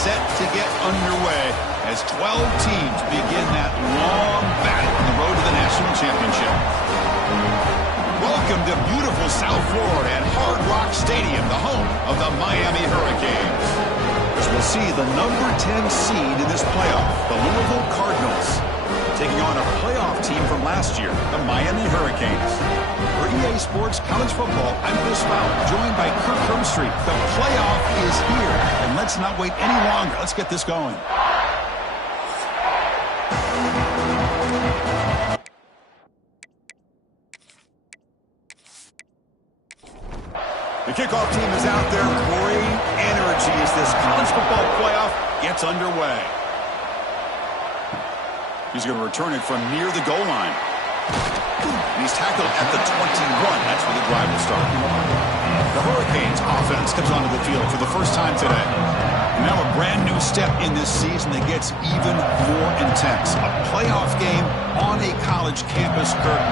set to get underway as 12 teams begin that long battle on the road to the national championship. Welcome to beautiful South Florida at Hard Rock Stadium, the home of the Miami Hurricanes. As we'll see the number 10 seed in this playoff, the Louisville Cardinals, taking on a playoff team from last year, the Miami Hurricanes. For EA Sports College Football, I'm Chris Fowler, joined by Kirk Herbstreit. The playoff is here, and let's not wait any longer. Let's get this going. The kickoff team is out there. Great energy as this college football playoff gets underway. He's going to return it from near the goal line. And he's tackled at the 21. That's where the drive will start. The Hurricanes offense comes onto the field for the first time today. And now a brand new step in this season that gets even more intense. A playoff game on a college campus, Kirk.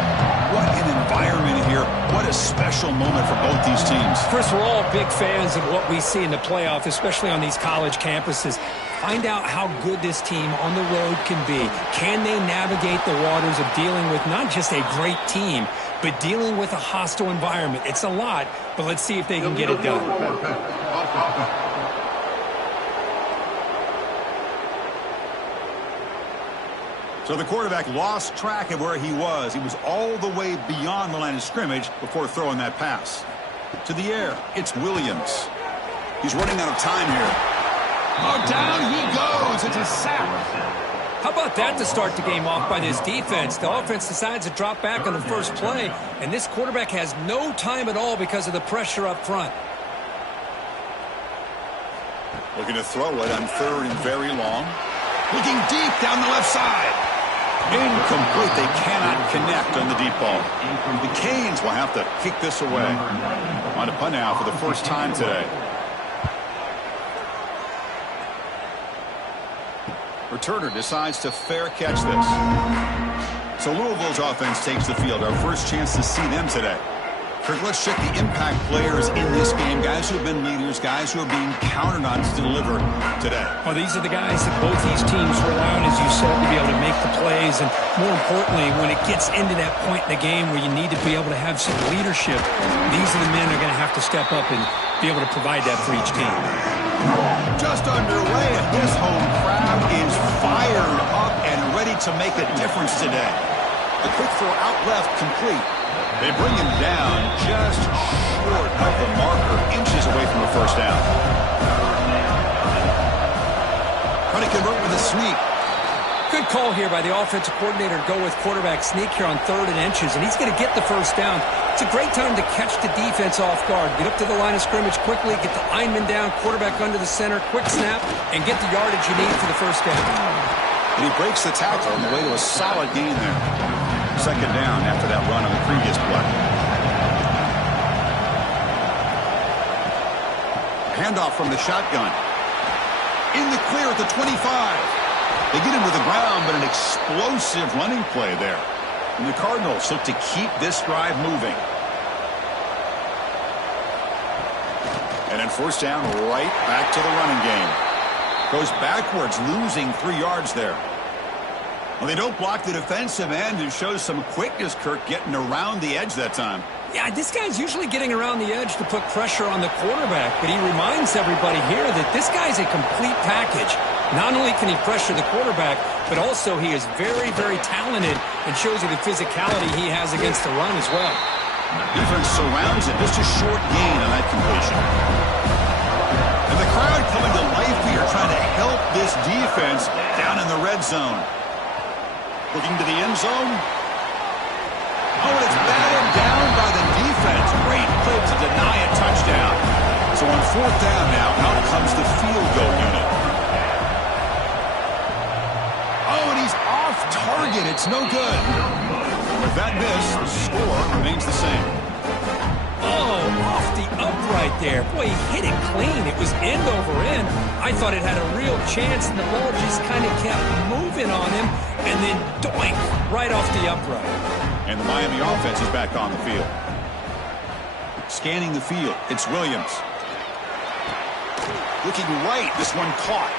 What an environment here. What a special moment for both these teams. First, we're all big fans of what we see in the playoff, especially on these college campuses. Find out how good this team on the road can be. Can they navigate the waters of dealing with not just a great team, but dealing with a hostile environment? It's a lot, but let's see if they can get it done. So the quarterback lost track of where he was. He was all the way beyond the line of scrimmage before throwing that pass. To the air, it's Williams. He's running out of time here. Oh, down he goes. It's a sack. How about that to start the game off by this defense? The offense decides to drop back on the first play, and this quarterback has no time at all because of the pressure up front. Looking to throw it on third and very long. Looking deep down the left side. Incomplete. They cannot connect on the deep ball. The Canes will have to kick this away. On a punt now for the first time today. Returner decides to fair catch this. So Louisville's offense takes the field. Our first chance to see them today. Kirk, let's check the impact players in this game. Guys who have been leaders, guys who are being counted on to deliver today. Well, these are the guys that both these teams rely on, as you said, to be able to make the plays. And more importantly, when it gets into that point in the game where you need to be able to have some leadership, these are the men that are going to have to step up and be able to provide that for each team. Just underway, and this home crowd is fired up and ready to make a difference today. A quick throw out left, complete. They bring him down just short of the marker, inches away from the first down. Trying to convert with a sneak. Good call here by the offensive coordinator to go with quarterback sneak here on 3rd and inches, and he's going to get the first down. It's a great time to catch the defense off guard. Get up to the line of scrimmage quickly, get the lineman down, quarterback under the center, quick snap, and get the yardage you need for the first down. And he breaks the tackle on the way to a solid gain there. Second down after that run on the previous play. Handoff from the shotgun. In the clear at the 25. They get him to the ground, but an explosive running play there. And the Cardinals look to keep this drive moving. And then first down, right back to the running game. Goes backwards, losing 3 yards there. Well, they don't block the defensive end and shows some quickness, Kirk, getting around the edge that time. Yeah, this guy's usually getting around the edge to put pressure on the quarterback, but he reminds everybody here that this guy's a complete package. Not only can he pressure the quarterback, but also he is very, very talented and shows you the physicality he has against the run as well. Defense surrounds it. Just a short gain on that completion. And the crowd coming to life here, trying to help this defense down in the red zone. Looking to the end zone. Oh, and it's batted down by the defense. Great play to deny a touchdown. So on 4th down now, out comes the field goal unit. Oh, and he's off target. It's no good. With that miss, the score remains the same. Oh, off the upright there. Boy, he hit it clean. It was end over end. I thought it had a real chance, and the ball just kind of kept moving on him, and then doink, right off the upright. And the Miami offense is back on the field. Scanning the field, it's Williams. Looking right. This one caught.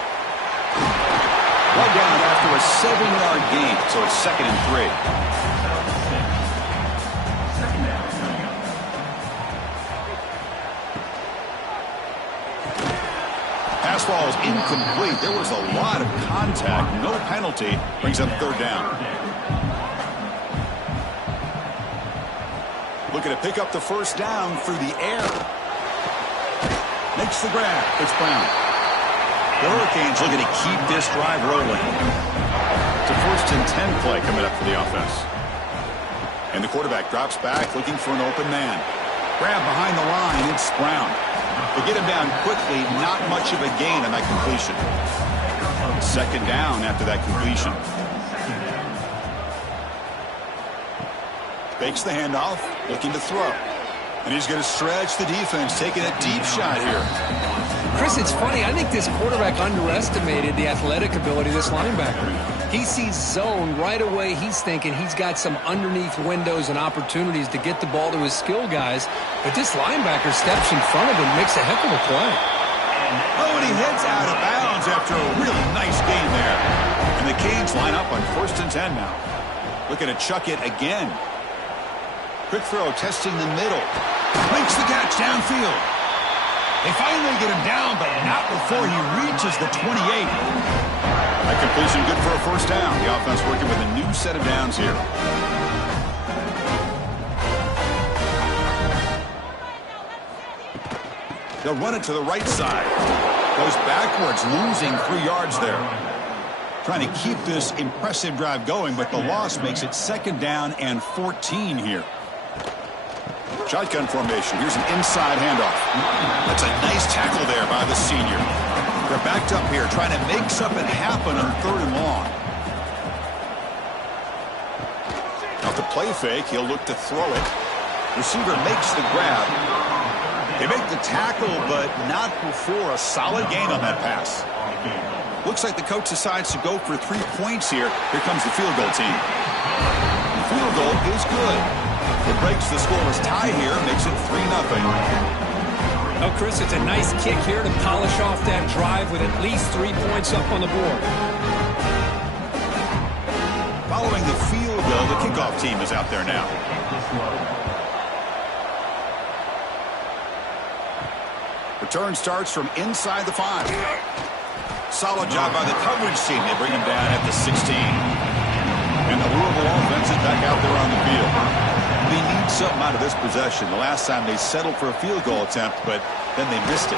One down after a 7-yard gain, so it's 2nd and 3. Pass ball is incomplete. There was a lot of contact. No penalty. Brings up 3rd down. Looking to pick up the 1st down through the air. Makes the grab. It's Brown. The Hurricanes looking to keep this drive rolling. It's a 1st and 10 play coming up for the offense. And the quarterback drops back looking for an open man. Grab behind the line. It's Brown. They get him down quickly. Not much of a gain on that completion. 2nd down after that completion. Fakes the handoff. Looking to throw. And he's going to stretch the defense, taking a deep shot here. Chris, it's funny. I think this quarterback underestimated the athletic ability of this linebacker. He sees zone right away. He's thinking he's got some underneath windows and opportunities to get the ball to his skill guys. But this linebacker steps in front of him, makes a heck of a play. Oh, and he heads out of bounds after a really nice gain there. And the Canes line up on 1st and 10 now. Looking to chuck it again. Quick throw, testing the middle. Makes the catch downfield. They finally get him down, but not before he reaches the 28. That completion good for a 1st down. The offense working with a new set of downs here. They'll run it to the right side. Goes backwards, losing 3 yards there. Trying to keep this impressive drive going, but the loss makes it 2nd down and 14 here. Shotgun formation. Here's an inside handoff. That's a nice tackle there by the senior. They're backed up here, trying to make something happen on 3rd and long. Off the play fake, he'll look to throw it. Receiver makes the grab. They make the tackle, but not before a solid gain on that pass. Looks like the coach decides to go for 3 points here. Here comes the field goal team. The field goal is good. It breaks the scoreless tie here, makes it 3-0. Oh, Chris, it's a nice kick here to polish off that drive with at least 3 points up on the board. Following the field goal, the kickoff team is out there now. Return starts from inside the 5. Solid job by the coverage team. They bring him down at the 16. And the Louisville offense is back out there on the field. They need something out of this possession. The last time they settled for a field goal attempt, but then they missed it.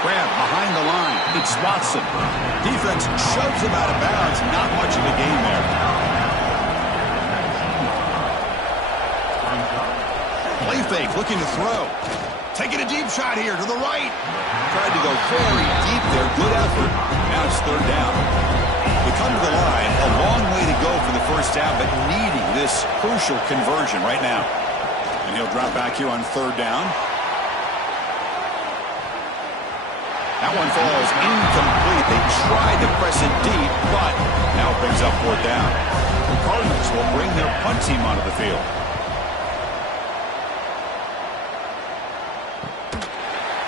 Grab behind the line. It's Watson. Defense shoves him out of bounds. Not much of a gain there. Play fake, looking to throw. Taking a deep shot here to the right. Tried to go very deep there. Good effort. Now it's 3rd down. They come to the line, a long way to go for the 1st down, but needing this crucial conversion right now. And he'll drop back here on 3rd down. That one falls incomplete. They tried to press it deep, but now it brings up 4th down. The Cardinals will bring their punt team onto the field.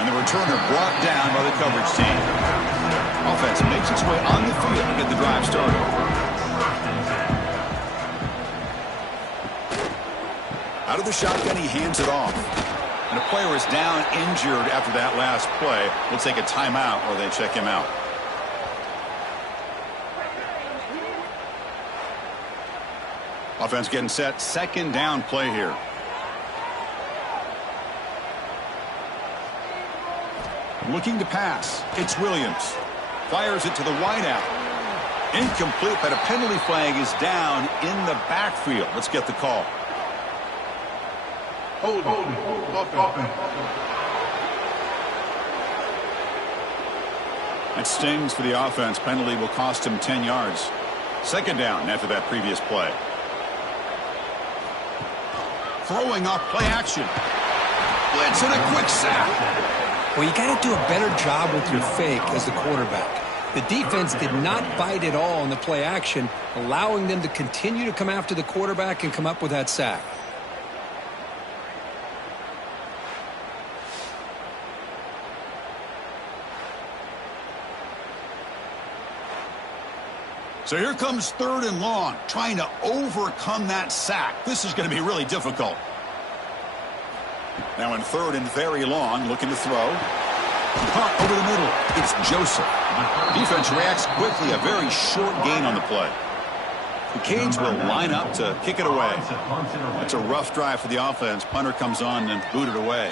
And the returner brought down by the coverage team. Offense makes its way on the field to get the drive started. Out of the shotgun, he hands it off. And a player is down injured after that last play. We'll take a timeout while they check him out. Offense getting set. 2nd down play here. Looking to pass. It's Williams. Fires it to the wideout. Incomplete, but a penalty flag is down in the backfield. Let's get the call. Hold on. That stings for the offense. Penalty will cost him 10 yards. 2nd down after that previous play. Throwing off play action. Blitz and a quick sack. Well, you got to do a better job with your fake as the quarterback. The defense did not bite at all in the play action, allowing them to continue to come after the quarterback and come up with that sack. So here comes 3rd and long, trying to overcome that sack. This is going to be really difficult. Now in 3rd and very long, looking to throw. Caught over the middle. It's Joseph. Defense reacts quickly. A very short gain on the play. The Canes will line up to kick it away. It's a rough drive for the offense. Punter comes on and booted away.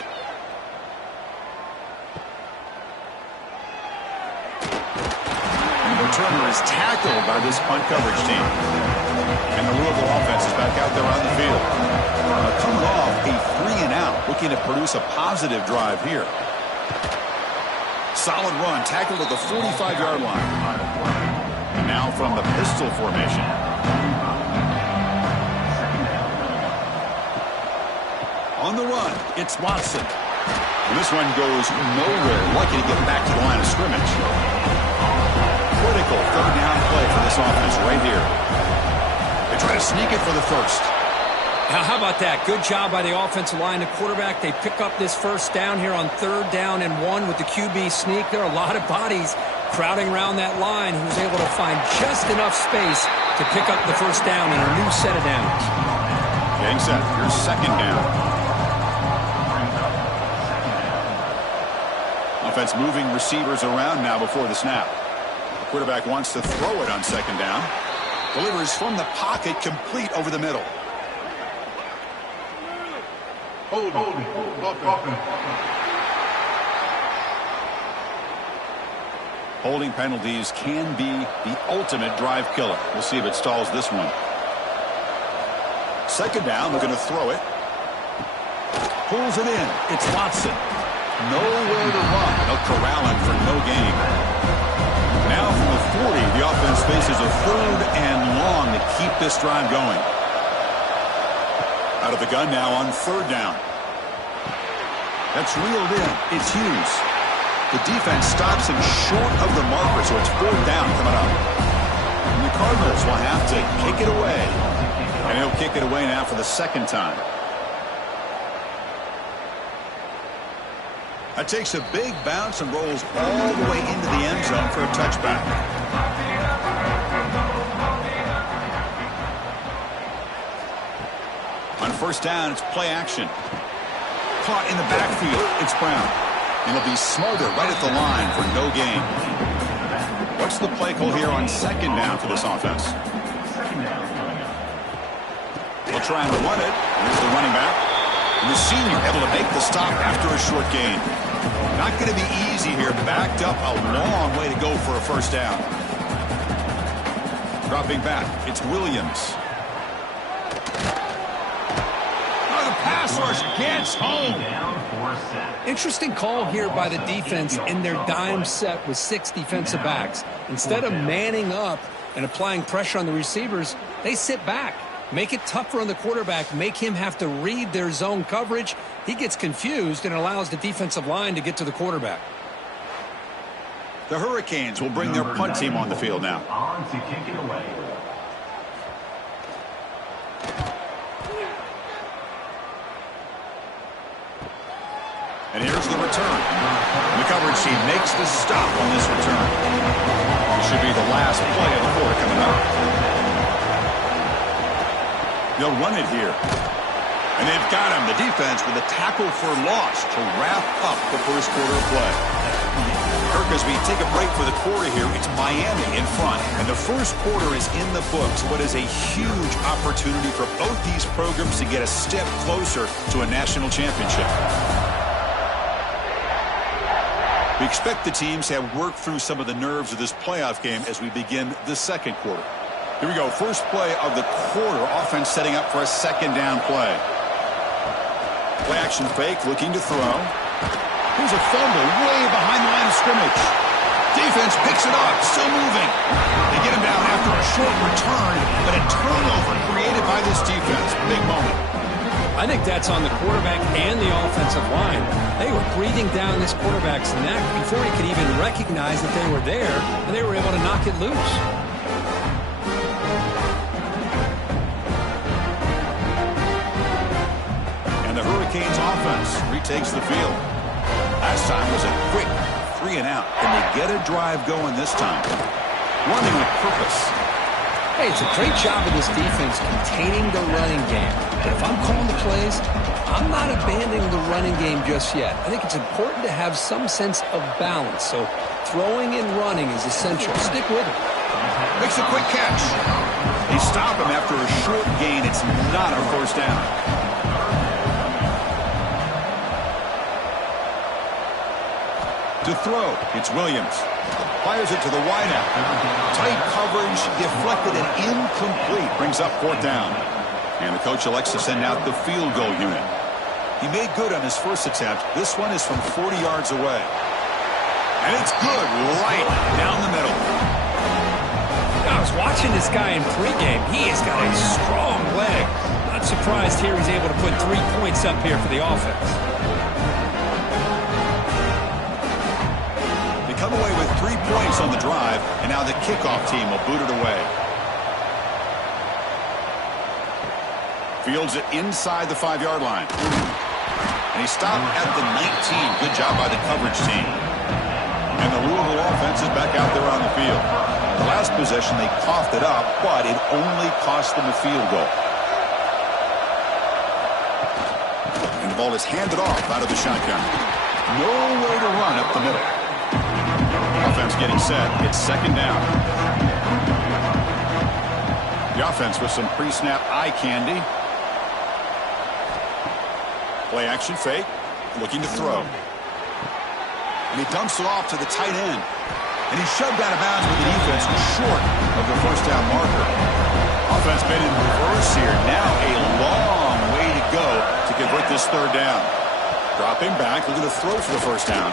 The returner is tackled by this punt coverage team. And the Louisville offense is back out there on the field. Coming off a 3-and-out, looking to produce a positive drive here. Solid run, tackled at the 45-yard line. And now from the pistol formation. On the run, it's Watson. And this one goes nowhere. Lucky to get back to the line of scrimmage. Critical 3rd down play for this offense right here. They try to sneak it for the first. Now, how about that? Good job by the offensive line. The quarterback, they pick up this 1st down here on 3rd down and 1 with the QB sneak. There are a lot of bodies crowding around that line. He was able to find just enough space to pick up the 1st down in a new set of downs. Getting set. Here's 2nd down. Offense moving receivers around now before the snap. The quarterback wants to throw it on 2nd down. Delivers from the pocket, complete over the middle. Holding penalties can be the ultimate drive killer. We'll see if it stalls this one. 2nd down, they're going to throw it. Pulls it in. It's Watson. Nowhere to run. They'll corral him for no gain. Now from the 40, the offense faces a 3rd and long to keep this drive going. Out of the gun now on 3rd down. That's reeled in. It's Hughes. The defense stops him short of the marker, so it's 4th down coming up. And the Cardinals will have to kick it away. And he'll kick it away now for the 2nd time. That takes a big bounce and rolls all the way into the end zone for a touchback. On 1st down, it's play action. Caught in the backfield, it's Brown. And he'll be smothered right at the line for no gain. What's the play call here on 2nd down for this offense? They'll try and run it. Here's the running back. And the senior able to make the stop after a short gain. Not going to be easy here. Backed up a long way to go for a 1st down. Dropping back, it's Williams. The pass rush gets home. Interesting call here by the defense in their dime set with 6 defensive backs. Instead of manning up and applying pressure on the receivers, they sit back. Make it tougher on the quarterback. Make him have to read their zone coverage. He gets confused and allows the defensive line to get to the quarterback. The Hurricanes will bring their punt team on the field now. On to kick it away. And here's the return. The coverage team makes the stop on this return. This should be the last play of the quarter coming up. They'll run it here. And they've got him, the defense, with a tackle for loss to wrap up the 1st quarter of play. Kirk, as we take a break for the quarter here, it's Miami in front. And the 1st quarter is in the books. What is a huge opportunity for both these programs to get a step closer to a national championship. We expect the teams to have worked through some of the nerves of this playoff game as we begin the 2nd quarter. Here we go. First play of the quarter. Offense setting up for a 2nd down play. Play action fake, looking to throw. Here's a fumble way behind the line of scrimmage. Defense picks it up, still moving. They get him down after a short return, but a turnover created by this defense. Big moment. I think that's on the quarterback and the offensive line. They were breathing down this quarterback's neck before he could even recognize that they were there, and they were able to knock it loose. The Hurricanes offense retakes the field. Last time was a quick 3-and-out, and they get a drive going this time. Running with purpose. Hey, it's a great job of this defense containing the running game. But if I'm calling the plays, I'm not abandoning the running game just yet. I think it's important to have some sense of balance. So throwing and running is essential. Stick with it. Makes a quick catch. They stop him after a short gain. It's not a first down. To throw, it's Williams. Fires it to the wideout. Tight coverage, deflected and incomplete. Brings up fourth down. And the coach elects to send out the field goal unit. He made good on his first attempt. This one is from 40 yards away. And it's good, right down the middle. I was watching this guy in pregame. He has got a strong leg. Not surprised here he's able to put 3 points up here for the offense. They come away with 3 points on the drive, and now the kickoff team will boot it away. Fields it inside the 5-yard line. And he stopped at the 19. Good job by the coverage team. And the Louisville offense is back out there on the field. The last possession, they coughed it up, but it only cost them a field goal. And the ball is handed off out of the shotgun. Nowhere to run up the middle. Offense getting set. It's second down. The offense with some pre-snap eye candy. Play action fake. Looking to throw. And he dumps it off to the tight end. And he's shoved out of bounds with the defense short of the first down marker. Offense made in reverse here. Now a long way to go to convert this third down. Dropping back, looking to throw for the first down.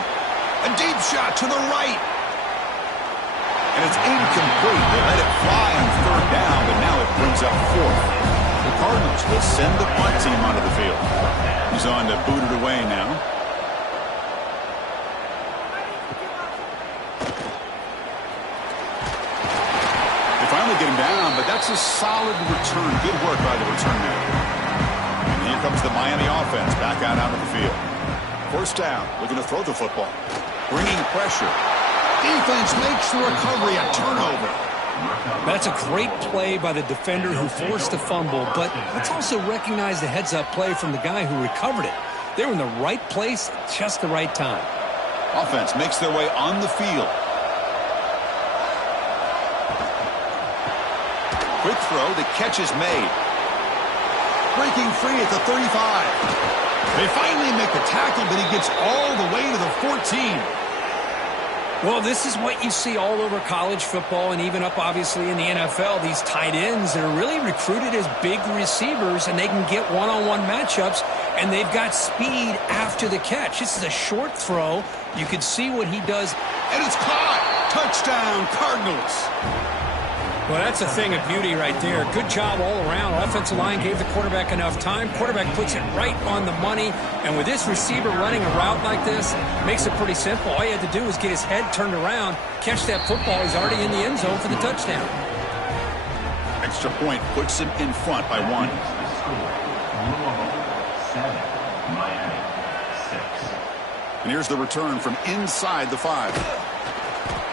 A deep shot to the right. And it's incomplete. They let it fly on third down, but now it brings up fourth. The Cardinals will send the punt team onto the field. He's on to boot it away now. They finally get him down, but that's a solid return. Good work by the return man. And here comes the Miami offense back out onto the field. First down, looking to throw the football. Bringing pressure. Defense makes the recovery, a turnover. That's a great play by the defender who forced the fumble, but let's also recognize the heads-up play from the guy who recovered it. They were in the right place at just the right time. Offense makes their way on the field. Quick throw, the catch is made. Breaking free at the 35. They finally make the tackle, but he gets all the way to the 14. Well, this is what you see all over college football and even up, obviously, in the NFL. These tight ends that are really recruited as big receivers, and they can get one-on-one matchups, and they've got speed after the catch. This is a short throw. You can see what he does. And it's caught. Touchdown, Cardinals. Well, that's a thing of beauty right there. Good job all around. Offensive line gave the quarterback enough time. Quarterback puts it right on the money. And with this receiver running a route like this, makes it pretty simple. All you had to do was get his head turned around, catch that football. He's already in the end zone for the touchdown. Extra point puts him in front by 1. And here's the return from inside the 5.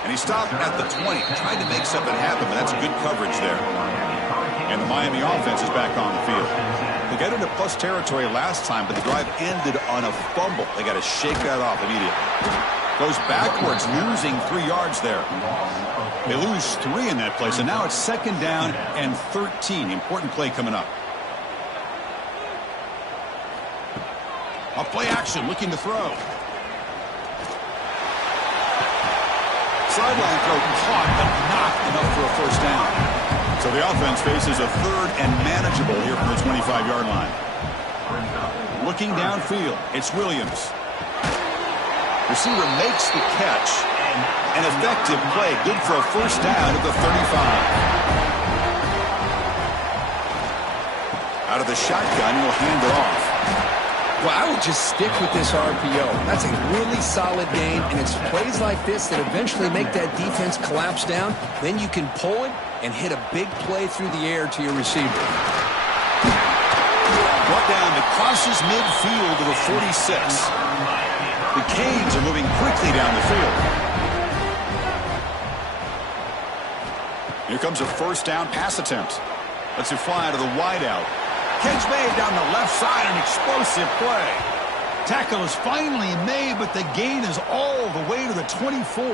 And he stopped at the 20, trying to make something happen, but that's good coverage there. And the Miami offense is back on the field. They got into plus territory last time, but the drive ended on a fumble. They got to shake that off immediately. Goes backwards, losing 3 yards there. They lose 3 in that play, so now it's second down and 13. Important play coming up. A play action, looking to throw. Sideline throw caught, but not enough for a first down. So the offense faces a third and manageable here from the 25-yard line. Looking downfield, it's Williams. Receiver makes the catch. An effective play, good for a first down at the 35. Out of the shotgun, he'll hand it off. Well, I would just stick with this RPO. That's a really solid game, and it's plays like this that eventually make that defense collapse down. Then you can pull it and hit a big play through the air to your receiver. Brought down that crosses midfield to the 46. The Canes are moving quickly down the field. Here comes a first down pass attempt. Lets it fly to the wideout. Catch made down the left side, an explosive play. Tackle is finally made, but the gain is all the way to the 24.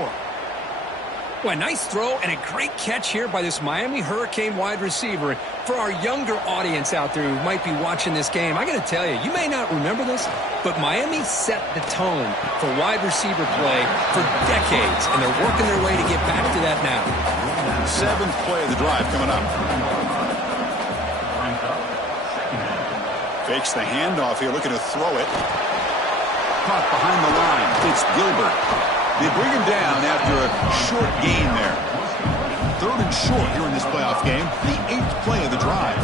Well, a nice throw and a great catch here by this Miami Hurricane wide receiver. For our younger audience out there who might be watching this game, I got to tell you, you may not remember this, but Miami set the tone for wide receiver play for decades, and they're working their way to get back to that now. 7th play of the drive coming up. Fakes the handoff here, looking to throw it. Caught behind the line. It's Gilbert. They bring him down after a short gain there. 3rd and short here in this playoff game. The 8th play of the drive.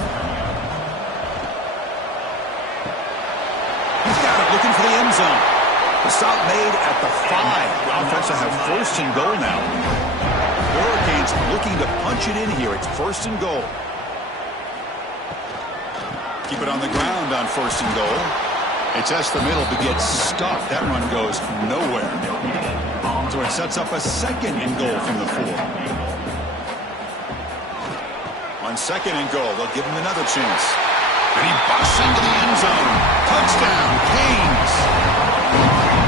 He's got it, looking for the end zone. The stop made at the 5. The offense will have 1st and goal now. Hurricanes looking to punch it in here. It's 1st and goal. Keep it on the ground on 1st and goal. They test the middle but get stuffed. That run goes nowhere. So it sets up a 2nd and goal from the 4. On 2nd and goal, they'll give him another chance. And he busts into the end zone. Touchdown, Canes.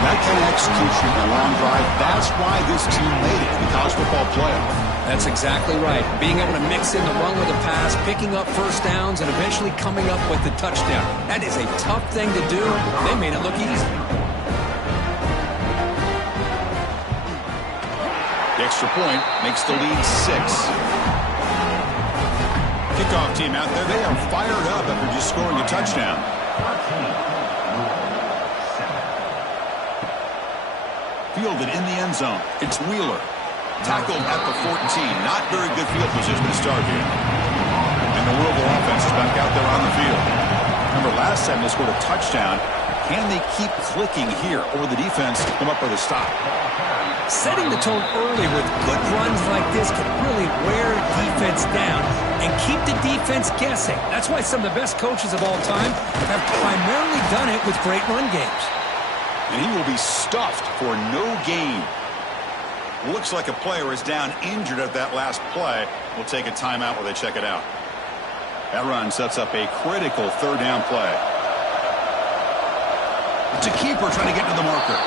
That kind of execution in a long drive, that's why this team made it in the college football playoff. That's exactly right. Being able to mix in the run with the pass, picking up first downs, and eventually coming up with the touchdown. That is a tough thing to do. They made it look easy. The extra point makes the lead 6. Kickoff team out there, they are fired up after just scoring a touchdown. Fielded in the end zone. It's Wheeler. Tackled at the 14. Not very good field position to start here. And the Louisville offense is back out there on the field. Remember, last time they scored a touchdown. Can they keep clicking here, or the defense come up with a stop? Setting the tone early with good runs like this can really wear defense down and keep the defense guessing. That's why some of the best coaches of all time have primarily done it with great run games. And he will be stuffed for no gain. Looks like a player is down injured at that last play. We'll take a timeout where they check it out. That run sets up a critical 3rd down play. It's a keeper trying to get to the marker.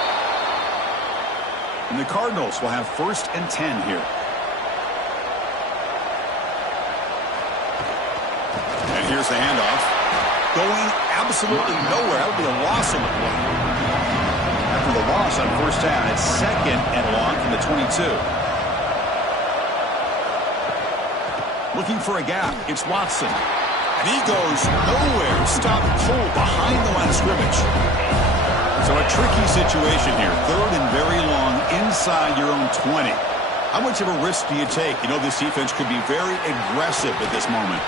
And the Cardinals will have 1st and 10 here. And here's the handoff. Going absolutely nowhere. That would be a loss on the play. After the loss on 1st down, it's 2nd and long from the 22. Looking for a gap. It's Watson. And he goes nowhere. Stop cold behind the line of scrimmage. So a tricky situation here. 3rd and very long inside your own 20. How much of a risk do you take? You know this defense could be very aggressive at this moment.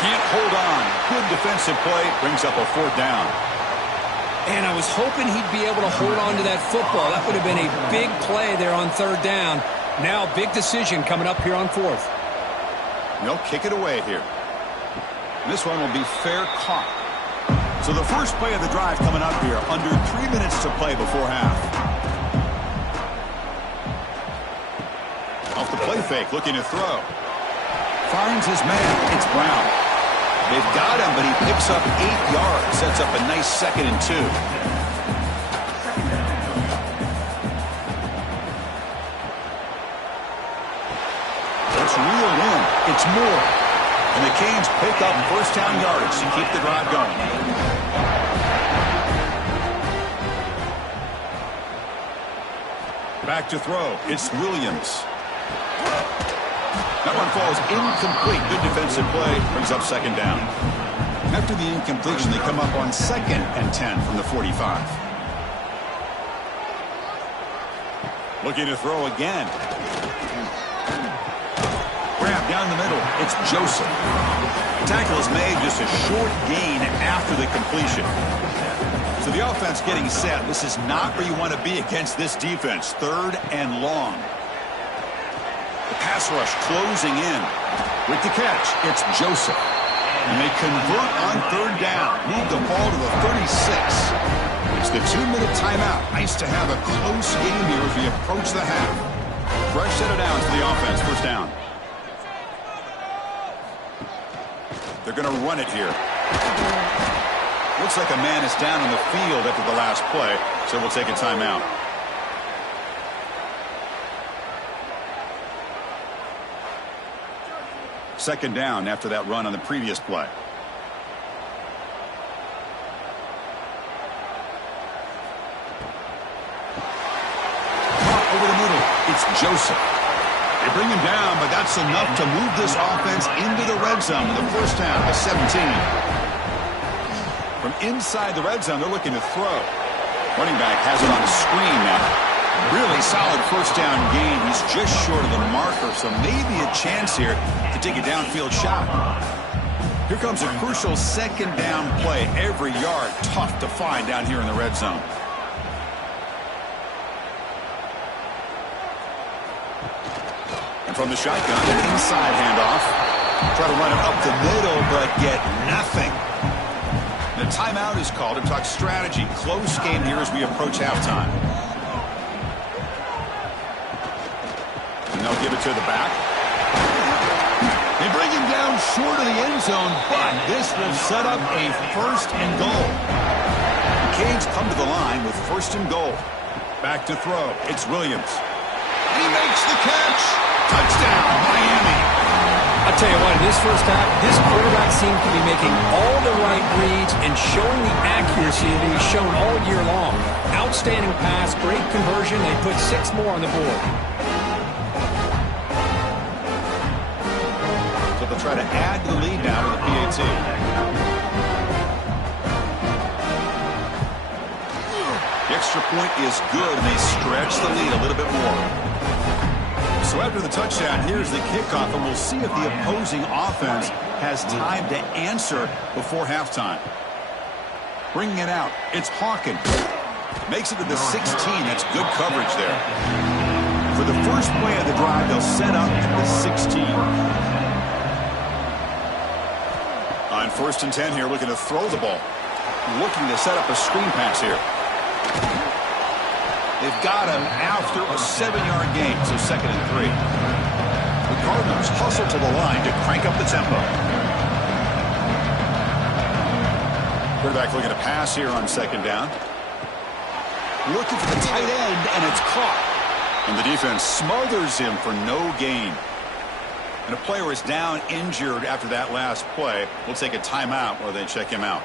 Can't hold on. Good defensive play. Brings up a 4th down. And I was hoping he'd be able to hold on to that football. That would have been a big play there on 3rd down. Now, big decision coming up here on 4th. They'll kick it away here. This one will be fair caught. So the first play of the drive coming up here. Under 3 minutes to play before half. Off the play fake, looking to throw. Finds his man. It's Brown. They've got him, but he picks up 8 yards. Sets up a nice 2nd and 2. It's reeled in. It's Moore. And the Canes pick up 1st down yardage to keep the drive going. Back to throw. It's Williams. That one falls incomplete. Good defensive play. Brings up 2nd down. After the incompletion, they come up on 2nd and 10 from the 45. Looking to throw again. Grab down the middle. It's Joseph. Tackle is made, just a short gain after the completion. So the offense getting set. This is not where you want to be against this defense. 3rd and long. The pass rush closing in. With the catch, it's Joseph. And they convert on 3rd down. Move the ball to the 36. It's the 2-minute timeout. Nice to have a close game here as we approach the half. Fresh set of downs for the offense. 1st down. They're going to run it here. Looks like a man is down on the field after the last play, so we'll take a timeout. Second down after that run on the previous play. Over the middle, it's Joseph. They bring him down, but that's enough to move this offense into the red zone with a first down at 17. From inside the red zone, they're looking to throw. Running back has it on the screen now. Really solid first down gain. He's just short of the marker, so maybe a chance here to take a downfield shot. Here comes a crucial second down play. Every yard tough to find down here in the red zone. And from the shotgun, an inside handoff. Try to run it up the middle, but get nothing. The timeout is called to talk strategy. Close game here as we approach halftime. And they'll give it to the back. They bring him down short of the end zone, but this will set up a first and goal. The Canes come to the line with first and goal. Back to throw. It's Williams. And he makes the catch. Touchdown, Miami. I'll tell you what, in this first half, this quarterback seemed to be making all the right reads and showing the accuracy that he's shown all year long. Outstanding pass, great conversion. They put 6 more on the board. So they'll try to add to the lead now with a PAT. The extra point is good, and they stretch the lead a little bit more. So after the touchdown, here's the kickoff, and we'll see if the opposing offense has time to answer before halftime. Bringing it out, it's Hawkins. Makes it to the 16. That's good coverage there. For the first play of the drive, they'll set up at the 16. On first and 10 here, looking to throw the ball. Looking to set up a screen pass here. They've got him after a 7-yard gain, so second and 3. The Cardinals hustle to the line to crank up the tempo. Quarterback looking to pass here on second down. Looking for the tight end, and it's caught. And the defense smothers him for no gain. And a player is down injured after that last play. We'll take a timeout while they check him out.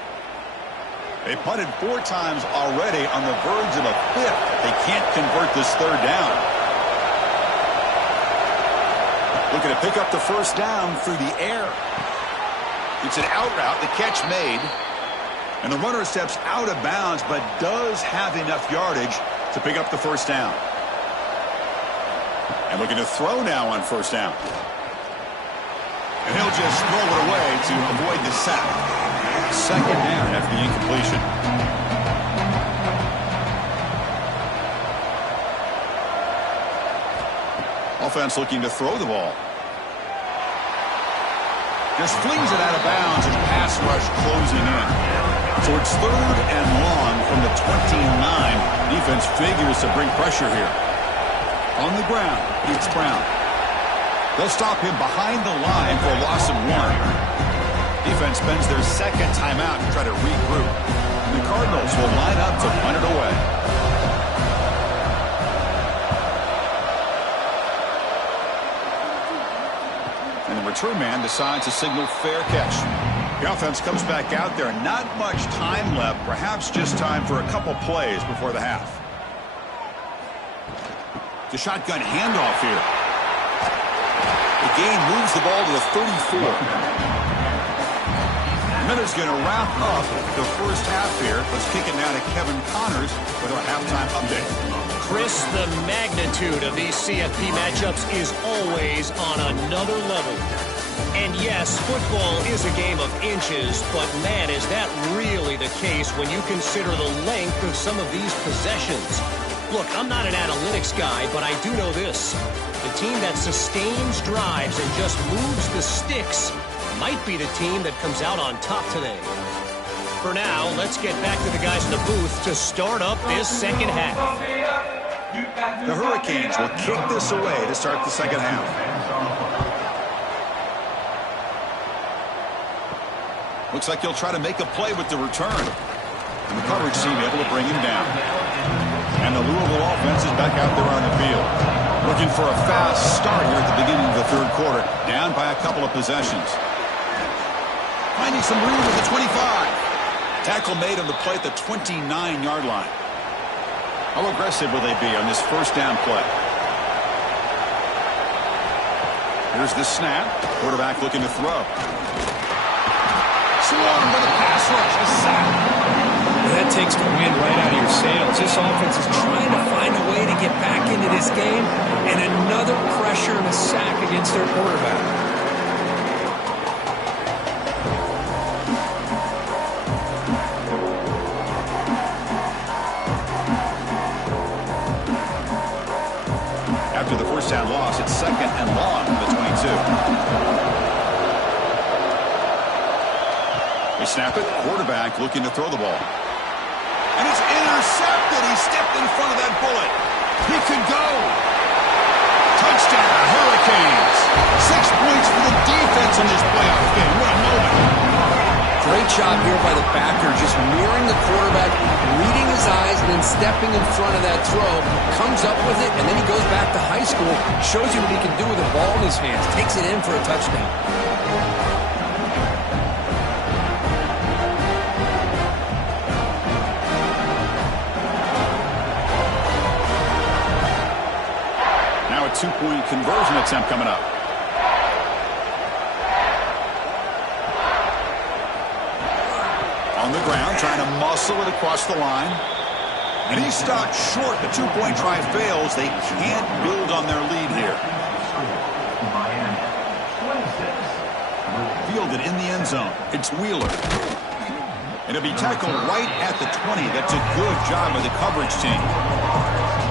They punted 4 times already, on the verge of a 5th. They can't convert this third down. Looking to pick up the first down through the air. It's an out route, the catch made. And the runner steps out of bounds, but does have enough yardage to pick up the first down. And looking to throw now on first down. And he'll just throw it away to avoid the sack. Second down after the incompletion. Offense looking to throw the ball. Just flings it out of bounds and pass rush closing in. So it's third and long from the 29. Defense figures to bring pressure here. On the ground, it's Brown. They'll stop him behind the line for a loss of 1. Defense spends their second timeout to try to regroup. The Cardinals will line up to punt it away. And the return man decides to signal fair catch. The offense comes back out there. Not much time left. Perhaps just time for a couple plays before the half. The shotgun handoff here. The gain moves the ball to the 34. Miller's going to wrap up the first half here. Let's kick it now to Kevin Connors with our halftime update. Chris, the magnitude of these CFP matchups is always on another level. And yes, football is a game of inches, but man, is that really the case when you consider the length of some of these possessions. Look, I'm not an analytics guy, but I do know this. The team that sustains drives and just moves the sticks might be the team that comes out on top today. For now, let's get back to the guys in the booth to start up this second half. The Hurricanes will kick this away to start the second half. Looks like he'll try to make a play with the return. And the coverage team able to bring him down. And the Louisville offense is back out there on the field. Looking for a fast start here at the beginning of the third quarter. Down by a couple of possessions. Finding some room at the 25. Tackle made on the play at the 29-yard line. How aggressive will they be on this first down play? Here's the snap. Quarterback looking to throw. Swarmed by the pass rush. A sack. That takes the wind right out of your sails. This offense is trying to find a way to get back into this game, and another pressure and a sack against their quarterback. After the first down loss, it's second and long from the 22. They snap it. Quarterback looking to throw the ball. And it's intercepted. He stepped in front of that bullet. He could go. Touchdown, Hurricanes. 6 points for the defense in this playoff game. What a moment. Great job here by the backer, just mirroring the quarterback, reading his eyes, and then stepping in front of that throw. Comes up with it, and then he goes back to high school. Shows you what he can do with the ball in his hands. Takes it in for a touchdown. Now a two-point conversion attempt coming up. On the ground, trying to muscle it across the line. And he stopped short. The two-point try fails. They can't build on their lead here. Fielded in the end zone. It's Wheeler. And it'll be tackled right at the 20. That's a good job by the coverage team.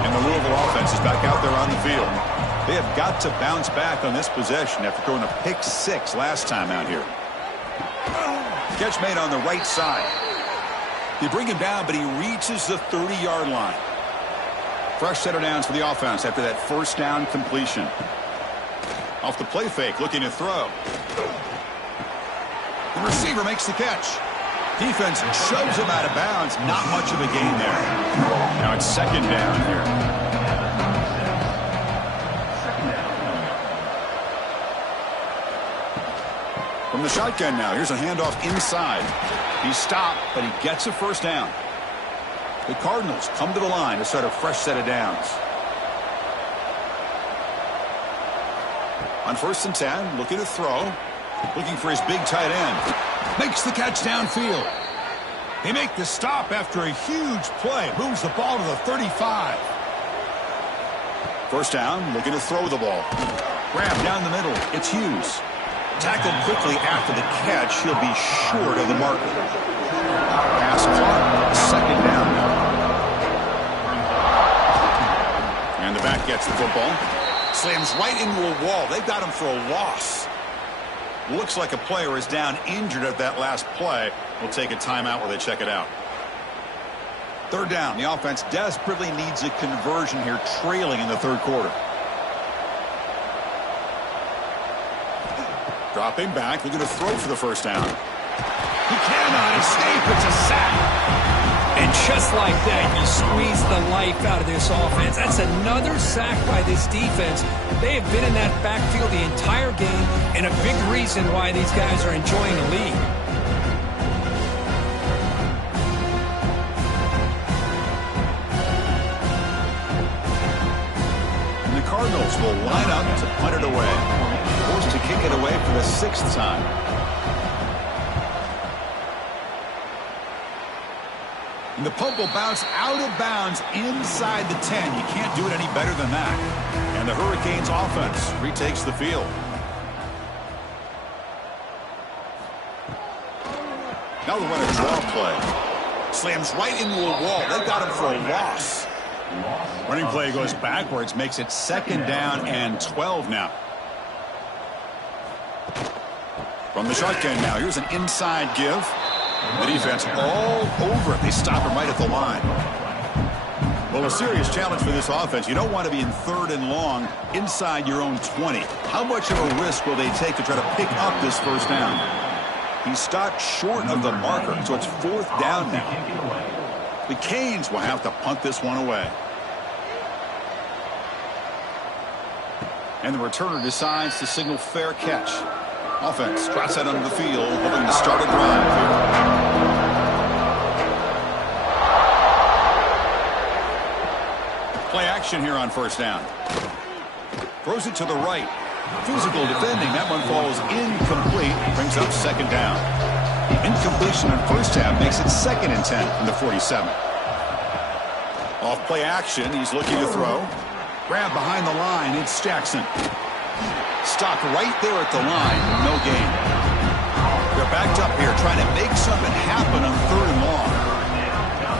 And the Louisville offense is back out there on the field. They have got to bounce back on this possession after throwing a pick six last time out here. Catch made on the right side. They bring him down, but he reaches the 30-yard line. Fresh set of downs for the offense after that first down completion. Off the play fake, looking to throw. The receiver makes the catch. Defense shoves him out of bounds. Not much of a gain there. Now it's second down here. From the shotgun now, here's a handoff inside. He's stopped, but he gets a first down. The Cardinals come to the line to start a fresh set of downs. On 1st and 10, looking to throw. Looking for his big tight end. Makes the catch downfield. They make the stop after a huge play. Moves the ball to the 35. First down, looking to throw the ball. Grab down the middle. It's Hughes. Tackled quickly after the catch. He'll be short of the marker. Pass clock. Second down now. And the back gets the football. Slams right into a wall. They've got him for a loss. Looks like a player is down injured at that last play. We'll take a timeout while they check it out. Third down. The offense desperately needs a conversion here, trailing in the third quarter. Dropping back, looking to throw for the first down. He cannot escape. It's a sack. And just like that, you squeeze the life out of this offense. That's another sack by this defense. They have been in that backfield the entire game, and a big reason why these guys are enjoying the lead. And the Cardinals will line up to punt it away. Forced to kick it away for the 6th time. And the punt will bounce out of bounds inside the 10. You can't do it any better than that. And the Hurricanes offense retakes the field. Now they run a draw play. Slams right into a wall. They've got him for a loss. Running play goes backwards, makes it second down and 12 now. From the shotgun now, here's an inside give. The defense all over it. They stop him right at the line. Well, a serious challenge for this offense. You don't want to be in 3rd and long inside your own 20. How much of a risk will they take to try to pick up this first down? He stopped short of the marker, so it's 4th down now. The Canes will have to punt this one away. And the returner decides to signal fair catch. Offense trots that under the field, hoping to start a drive here. Play action here on 1st down. Throws it to the right. Physical defending. That one falls incomplete. Brings up 2nd down. Incompletion in 1st half makes it 2nd and 10 from the 47. Off play action. He's looking to throw. Grab behind the line. It's Jackson. Stopped right there at the line. No gain. They're backed up here trying to make something happen on 3rd and long.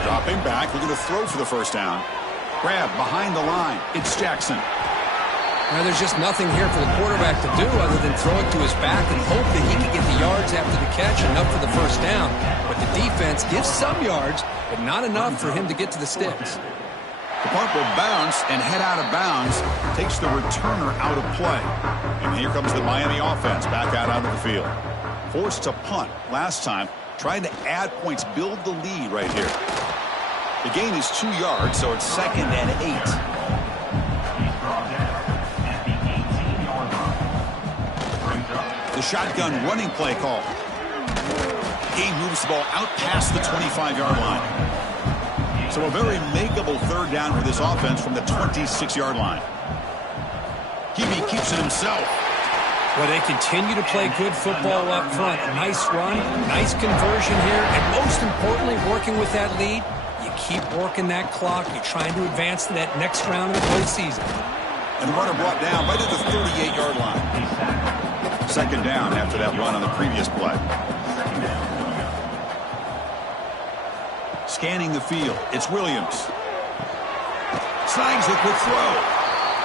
Dropping back. Looking to throw for the 1st down. Grab behind the line. It's Jackson. Now, there's just nothing here for the quarterback to do other than throw it to his back and hope that he can get the yards after the catch, enough for the 1st down. But the defense gives some yards, but not enough for him to get to the sticks. The punt will bounce and head out of bounds. Takes the returner out of play. And here comes the Miami offense back out onto the field. Forced to punt last time. Trying to add points, build the lead right here. The gain is 2 yards, so it's 2nd and 8. The shotgun running play call. Game moves the ball out past the 25-yard line. So a very makeable 3rd down for this offense from the 26-yard line. QB keeps it himself. Well, they continue to play good football up front. A nice run, nice conversion here, and most importantly, working with that lead, you keep working that clock. You're trying to advance to that next round of the postseason. And the runner brought down right at the 38-yard line. 2nd down after that run on the previous play. Scanning the field. It's Williams. Snags the quick throw.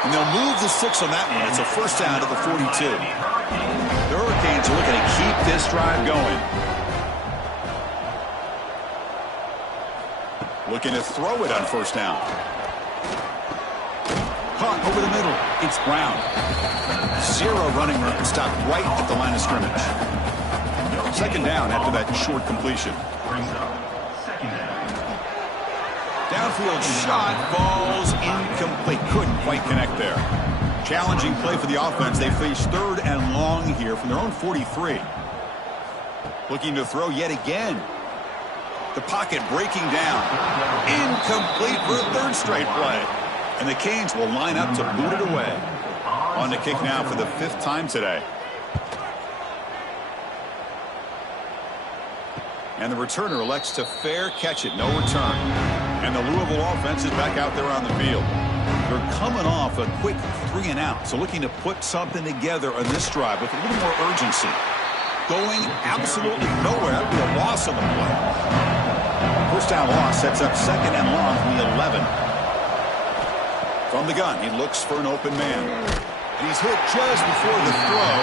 And they'll move the 6 on that one. It's a 1st down to the 42. The Hurricanes are looking to keep this drive going. Looking to throw it on 1st down. Caught over the middle. It's Brown. 0 running room. Stopped right at the line of scrimmage. 2nd down after that short completion. Downfield shot falls incomplete. Couldn't quite connect there. Challenging play for the offense. They face 3rd and long here from their own 43. Looking to throw yet again. The pocket breaking down. Incomplete for a 3rd straight play. And the Canes will line up to boot it away. On the kick now for the 5th time today. And the returner elects to fair catch it. No return. And the Louisville offense is back out there on the field. They're coming off a quick 3 and out. So looking to put something together on this drive with a little more urgency. Going absolutely nowhere. That would be a loss on the play. 1st down loss sets up 2nd and long from the 11. From the gun, he looks for an open man. He's hit just before the throw.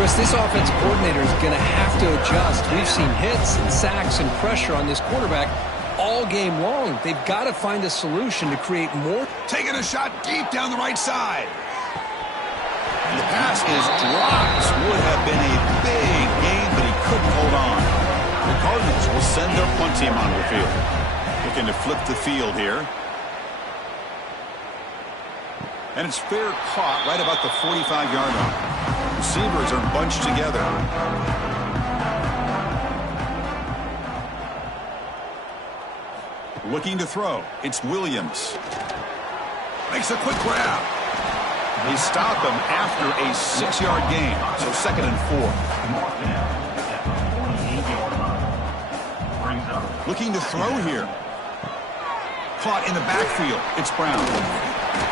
Chris, this offensive coordinator is going to have to adjust. We've seen hits and sacks and pressure on this quarterback all game long. They've got to find a solution to create more. Taking a shot deep down the right side. And the pass is dropped. Would have been a big gain, but he couldn't hold on. The Cardinals will send their punt team onto the field. Looking to flip the field here. And it's fair caught right about the 45-yard line. Receivers are bunched together. Looking to throw. It's Williams. Makes a quick grab. They stop him after a 6-yard gain. So 2nd and 4. Looking to throw here. Caught in the backfield. It's Brown.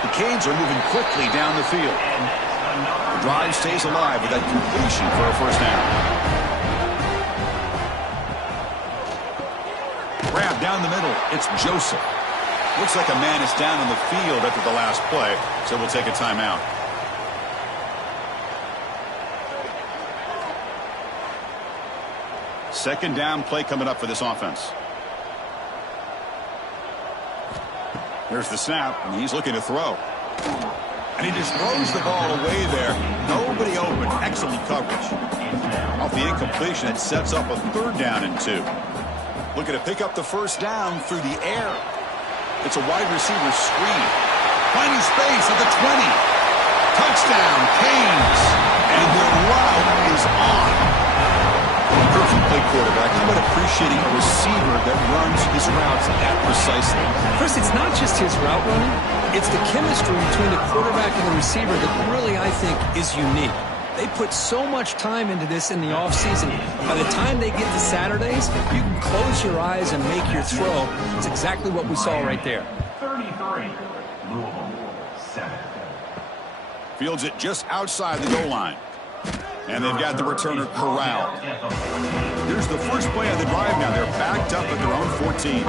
The Canes are moving quickly down the field. The drive stays alive with that completion for a 1st down. Grab down the middle. It's Joseph. Looks like a man is down on the field after the last play, so we'll take a timeout. Second down play coming up for this offense. There's the snap, and he's looking to throw. And he just throws the ball away there. Nobody open. Excellent coverage. Off the incompletion, it sets up a 3rd down and 2. Looking to pick up the first down through the air. It's a wide receiver screen. Finding space at the 20. Touchdown, Canes. And their route is on. Perfect play quarterback. How about appreciating a receiver that runs his routes that precisely? Chris, it's not just his route running. It's the chemistry between the quarterback and the receiver that really, I think, is unique. They put so much time into this in the offseason. By the time they get to Saturdays, you can close your eyes and make your throw. It's exactly what we saw right there. 33, Louisville, 7. Fields it just outside the goal line. And they've got the returner corralled. Here's the first play of the drive now. They're backed up at their own 14.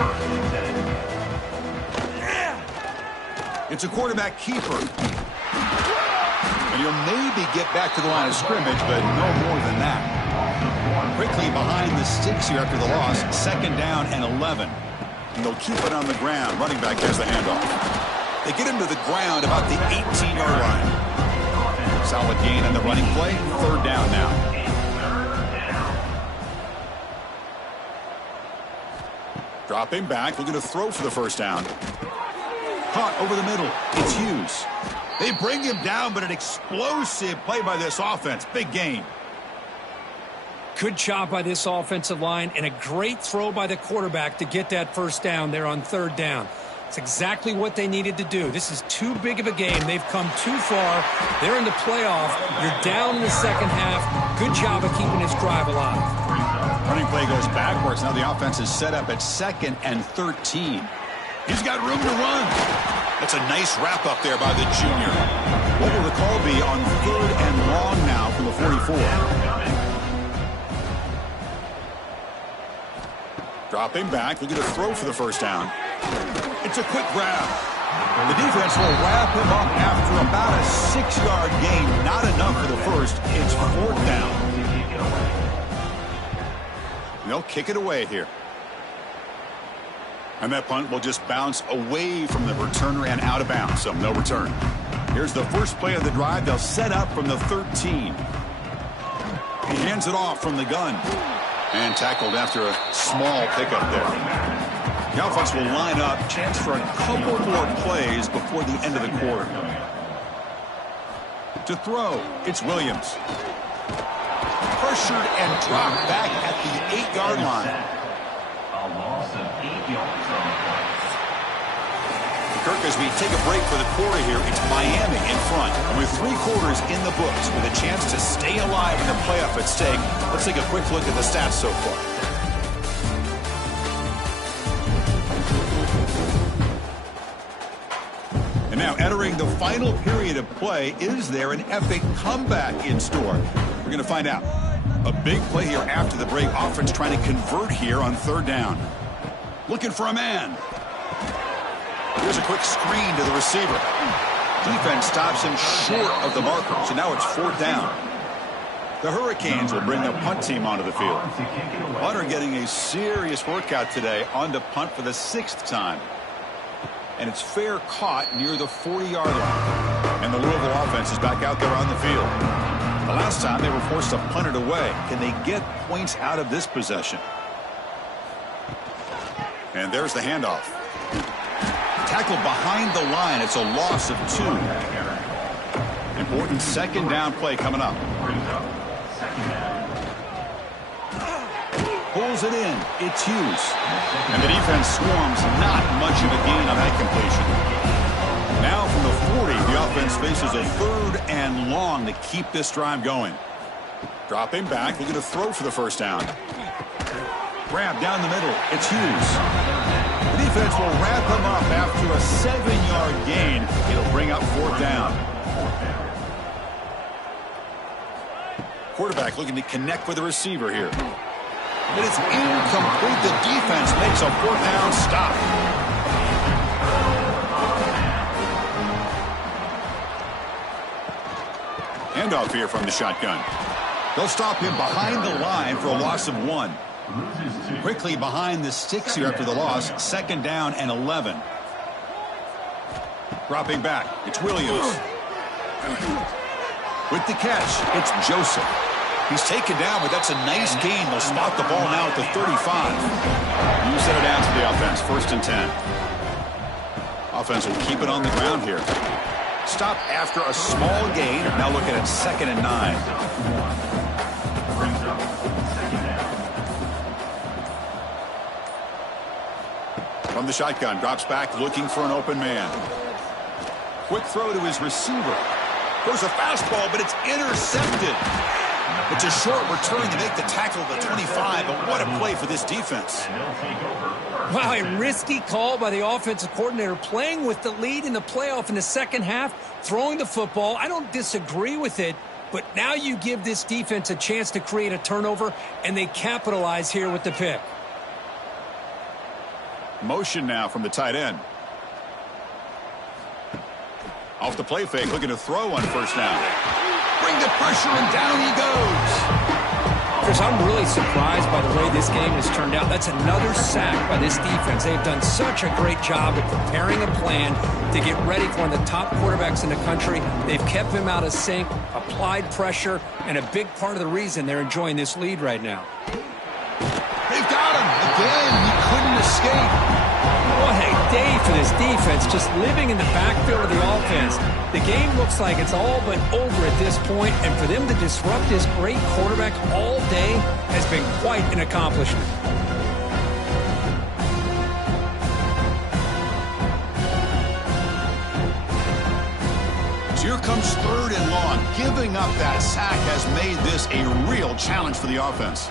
It's a quarterback keeper. And he'll maybe get back to the line of scrimmage, but no more than that. Quickly behind the sticks here after the loss. 2nd down and 11. And they'll keep it on the ground. Running back has the handoff. They get him to the ground about the 18-yard line. Solid gain on the running play. 3rd down now. Dropping back. Looking to throw for the first down. Caught over the middle. It's Hughes. They bring him down, but an explosive play by this offense. Big gain. Good job by this offensive line and a great throw by the quarterback to get that first down there on 3rd down. It's exactly what they needed to do. This is too big of a game. They've come too far. They're in the playoff. You're down in the second half. Good job of keeping this drive alive. Running play goes backwards. Now the offense is set up at 2nd and 13. He's got room to run. That's a nice wrap up there by the junior. What will the call be on 3rd and long now from the 44? Dropping back, looking to throw for the first down. It's a quick grab. The defense will wrap him up after about a 6-yard gain. Not enough for the first. It's 4th down. They'll kick it away here. And that punt will just bounce away from the returner and out of bounds, so no return. Here's the first play of the drive. They'll set up from the 13. He hands it off from the gun. And tackled after a small pickup there. The offense will line up. Chance for a couple more plays before the end of the quarter. To throw, it's Williams. Pressured and dropped back at the 8-yard line. A loss of 8 yards on the play. Kirk, as we take a break for the quarter here, it's Miami in front. And with 3 quarters in the books, with a chance to stay alive in the playoff at stake, let's take a quick look at the stats so far. And now entering the final period of play, is there an epic comeback in store? We're going to find out. A big play here after the break. Offense trying to convert here on 3rd down. Looking for a man. Here's a quick screen to the receiver. Defense stops him short of the marker, so now it's 4th down. The Hurricanes will bring the punt team onto the field. Hunter getting a serious workout today on to punt for the 6th time. And it's fair caught near the 40-yard line. And the Louisville offense is back out there on the field. The last time they were forced to punt it away. Can they get points out of this possession? And there's the handoff. Tackled behind the line. It's a loss of 2. Important 2nd down play coming up. Pulls it in. It's Hughes. And the defense swarms. Not much of a gain on that completion. Now from the 40, the offense faces a 3rd and long to keep this drive going. Dropping back. Looking to throw for the first down. Grab down the middle. It's Hughes. The defense will wrap him up after a 7-yard gain. It'll bring up 4th down. Quarterback looking to connect with the receiver here. But it's incomplete. The defense makes a 4th down stop. Handoff here from the shotgun. They'll stop him behind the line for a loss of 1. Quickly behind the sticks here after the loss. 2nd down and 11. Dropping back. It's Williams. With the catch, it's Joseph. He's taken down, but that's a nice gain. They'll spot the ball now at the 35. You set it down to the offense, 1st and 10. Offense will keep it on the ground here. Stop after a small gain. Now looking at 2nd and 9. From the shotgun, drops back looking for an open man. Quick throw to his receiver. Goes a fastball, but it's intercepted. It's a short return to make the tackle at the 25, but what a play for this defense. Wow, a risky call by the offensive coordinator, playing with the lead in the playoff in the second half, throwing the football. I don't disagree with it, but now you give this defense a chance to create a turnover, and they capitalize here with the pick. Motion now from the tight end. Off the play fake, looking to throw on 1st down. Bring the pressure, and down he goes. Chris, I'm really surprised by the way this game has turned out. That's another sack by this defense. They've done such a great job of preparing a plan to get ready for one of the top quarterbacks in the country. They've kept him out of sync, applied pressure, and a big part of the reason they're enjoying this lead right now. They've got him. Again, he couldn't escape. What a day for this defense, just living in the backfield of the offense. The game looks like it's all but over at this point, and for them to disrupt this great quarterback all day has been quite an accomplishment. So here comes 3rd and long. Giving up that sack has made this a real challenge for the offense.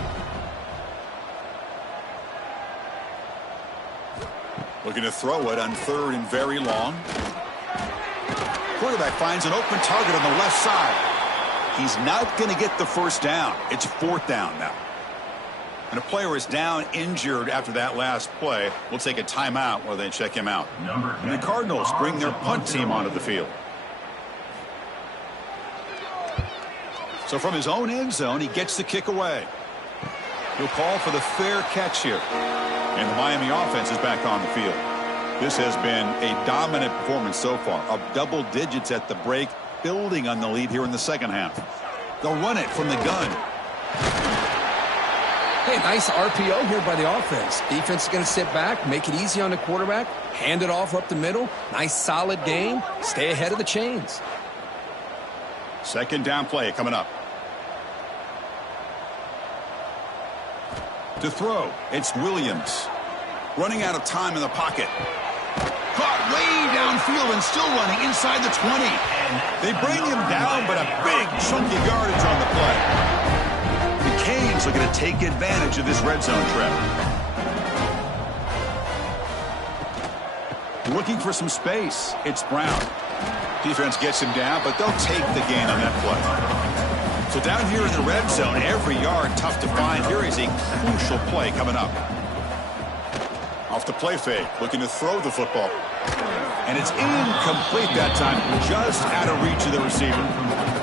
Looking to throw it on 3rd and very long. Quarterback finds an open target on the left side. He's not going to get the 1st down. It's 4th down now. And a player is down injured after that last play. We'll take a timeout while they check him out. And the Cardinals bring their punt team onto the field. So from his own end zone, he gets the kick away. He'll call for the fair catch here. And the Miami offense is back on the field. This has been a dominant performance so far, up double digits at the break, building on the lead here in the second half. They'll run it from the gun. Hey, nice RPO here by the offense. Defense is going to sit back, make it easy on the quarterback, hand it off up the middle. Nice solid game. Stay ahead of the chains. 2nd down play coming up. To throw, it's Williams. Running out of time in the pocket. Caught way downfield and still running inside the 20. They bring him down, but a big chunky yardage on the play. The Canes looking to take advantage of this red zone trap. Looking for some space. It's Brown. Defense gets him down, but they'll take the gain on that play. So down here in the red zone, every yard tough to find. Here is a crucial play coming up. Off the play fake, looking to throw the football. And it's incomplete that time, just out of reach of the receiver.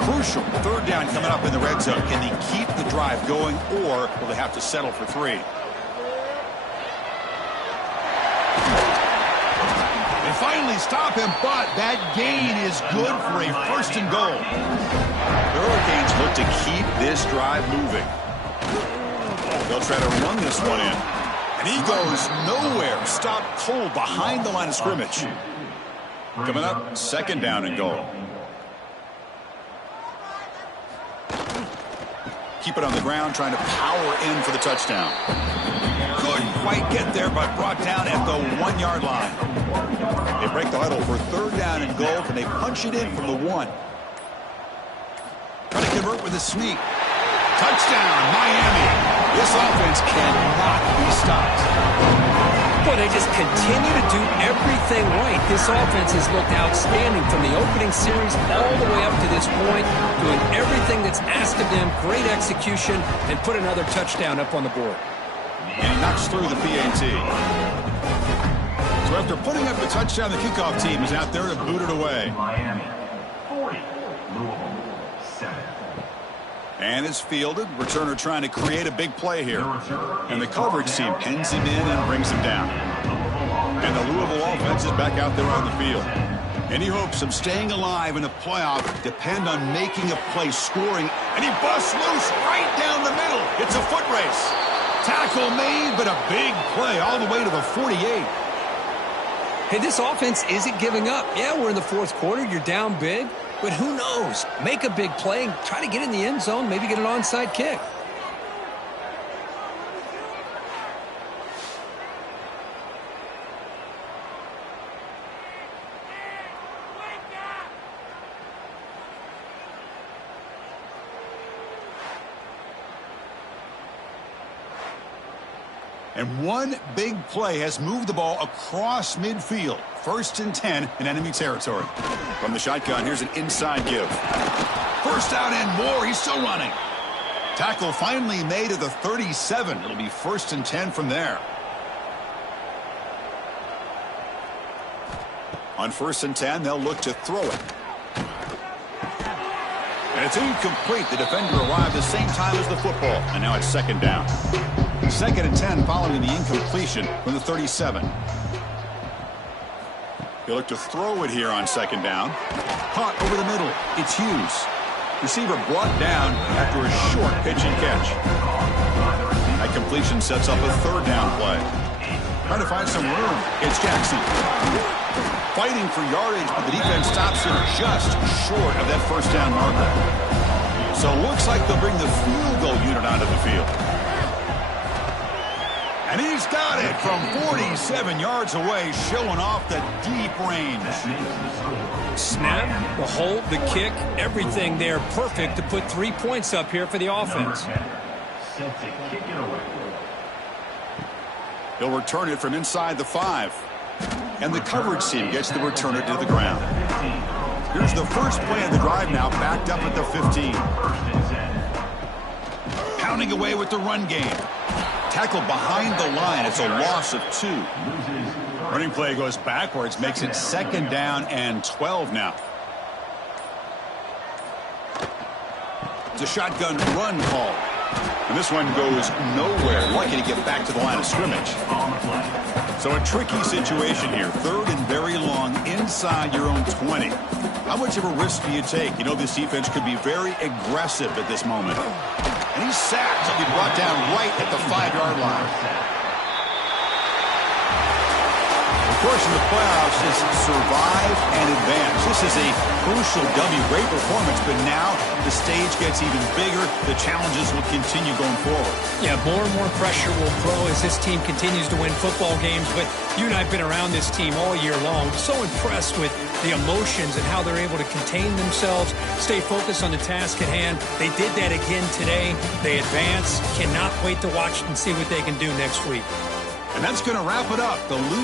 Crucial 3rd down coming up in the red zone. Can they keep the drive going, or will they have to settle for 3? They finally stop him, but that gain is good for a 1st and goal. The Hurricanes look to keep this drive moving. They'll try to run this one in. And he goes nowhere. Stopped cold behind the line of scrimmage. Coming up, 2nd down and goal. Keep it on the ground, trying to power in for the touchdown. Couldn't quite get there, but brought down at the 1-yard line. They break the huddle for 3rd down and goal. Can they punch it in from the 1? Trying to convert with a sneak. Touchdown, Miami. This offense cannot be stopped. Boy, they just continue to do everything right. This offense has looked outstanding from the opening series all the way up to this point, doing everything that's asked of them, great execution, and put another touchdown up on the board. And he knocks through the PAT. So after putting up the touchdown, the kickoff team is out there to boot it away. Miami 40, Louisville 7. And it's fielded. Returner trying to create a big play here. And the coverage team pins him in and brings him down. And the Louisville offense is back out there on the field. Any hopes of staying alive in a playoff depend on making a play, scoring, and he busts loose right down the middle. It's a foot race. Tackle made, but a big play all the way to the 48. Hey, this offense isn't giving up. Yeah, we're in the fourth quarter. You're down big, but who knows? Make a big play and try to get in the end zone, maybe get an onside kick. And one big play has moved the ball across midfield. 1st and 10 in enemy territory. From the shotgun, here's an inside give. First down and more. He's still running. Tackle finally made at the 37. It'll be 1st and 10 from there. On 1st and 10, they'll look to throw it. And it's incomplete. The defender arrived the same time as the football. And now it's 2nd down. 2nd and 10 following the incompletion from the 37. He'll look to throw it here on 2nd down. Caught over the middle. It's Hughes. Receiver brought down after a short pitch and catch. That completion sets up a 3rd down play. Trying to find some room. It's Jackson. Fighting for yardage, but the defense stops him just short of that 1st down marker. So it looks like they'll bring the field goal unit onto the field. And he's got it from 47 yards away, showing off the deep range. Snap, the hold, the kick, everything there perfect to put 3 points up here for the offense. Set to kick it away. He'll return it from inside the 5. And the coverage team gets the returner to the ground. Here's the first play of the drive now, backed up at the 15. Pounding away with the run game. Tackled behind the line. It's a loss of 2. Running play goes backwards, makes it 2nd down and 12 now. It's a shotgun run call. And this one goes nowhere. Lucky to get back to the line of scrimmage. So a tricky situation here. 3rd and very long inside your own 20. How much of a risk do you take? You know this defense could be very aggressive at this moment. And he's sacked. He'll be brought down right at the 5-yard line. The course in the playoffs is survive and advance. This is a crucial W. Great performance, but now the stage gets even bigger. The challenges will continue going forward. Yeah, more and more pressure will grow as this team continues to win football games. But you and I have been around this team all year long. So impressed with the emotions and how they're able to contain themselves, stay focused on the task at hand. They did that again today. They advance. Cannot wait to watch and see what they can do next week. And that's going to wrap it up. The